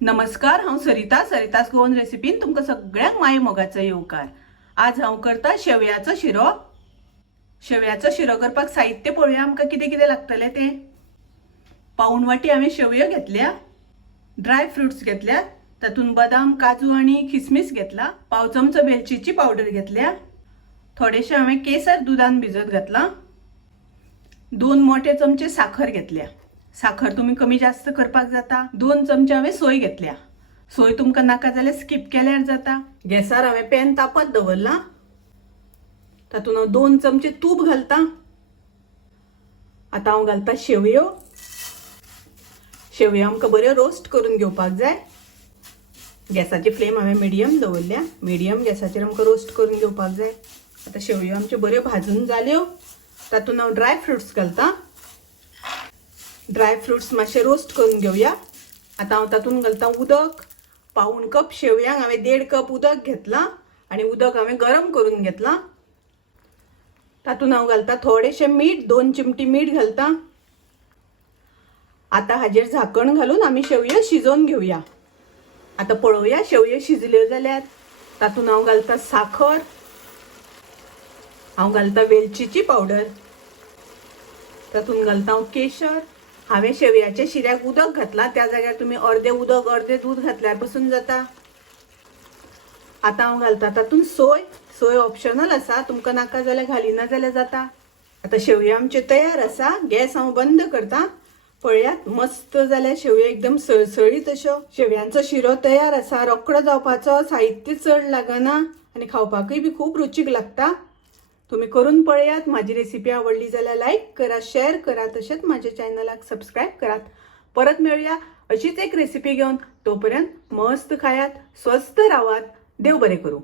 नमस्कार, हांव सरितास गोवन रेसिपीन तुमकां सगळ्यांक माये मोगाचो येवकार। आज हांव करता शेवयाचो शिरो। शेवयाचो शिरो करपाक साहित्य पळोवया आमकां कितें कितें लागतलें तें। पाऊण वाटी हांवें शेवयो घेतल्या, ड्राय फ्रुट्स घेतल्या, तातूंत बदाम, काजू आनी खिसमीस घेतला, पाव चमचो वेलचीची पावडर घेतल्या, थोडेशें हांवें केसर दुधान भिजत घातला, 2 मोठे चमचे साखर घेतल्या। साखर तुम्ही कमी जास्त करपाक जाता। 2 चमचे हांवें सोय घेतल्या। सोय तुमकां नाका जाल्यार स्किप केल्यार जाता। गॅसार हांवें पॅन तापत दवरला, तातूंत हांव 2 चमचे तूप घालता। आतां हांव घालता शेवयो। शेवयो आमकां बऱ्यो रोस्ट करून घेवपाक जाय। गॅसाची फ्लेम हांवें मिडियम दवरल्या। मिडियम गॅसाचेर आमकां रोस्ट करून घेवपाक जाय। आतां शेवयो आमच्यो बऱ्यो भाजून जाल्यो, तातूंत हांव ड्राय फ्रुट्स घालता। ड्राय फ्रुट्स मातशे रोस्ट करून घेवया। आता हांव तातूंत घालता उदक। पाऊण कप शेवयांक हांवें 1.5 कप उदक घेतला आनी उदक हांवें गरम करून घेतला। तातूंत हांव घालता थोडेशें मीठ, 2 चिमटी मीठ घालता। आता हाजेर झाकण घालून आमी शेवयो शिजोवन घेवया। आता पळोवया शेवयो शिजल्यो जाल्यार। तातूंत हांव घालता साखर, हांव घालता वेलचीची पावडर, तातूंत घालता हांव केशर। हांवें शेवयाच्या शिऱ्याक उदक घातला, त्या जाग्यार तुम्ही अर्धे उदक अर्धे दूध घातल्यार पसून जाता। आता हांव घालता तातूंत सोय। सोय ऑप्शनल आसा, तुमकां नाका जाल्यार घालिना जाल्यार जाता। आता शेवयो आमच्यो तयार आसा। गॅस हांव बंद करता। पळयात मस्त जाल्या शेवयो, एकदम सळसळीत अश्यो। शेवयांचो शिरो तयार आसा। रोखडो जावपाचो, साहित्य चड लागना आनी खावपाकूय बी खूब रुचीक लागता। तुम्ही करून पळयात। माझी रेसिपी आवडली जाल्यार लाईक करा, शेअर करा, तसेच माझ्या चॅनलाक सबस्क्राईब करात। परत मिळूया अशीच एक रेसिपी घेऊन। तोपर्यंत मस्त खायात, स्वस्थ राहात, देव बरे करू।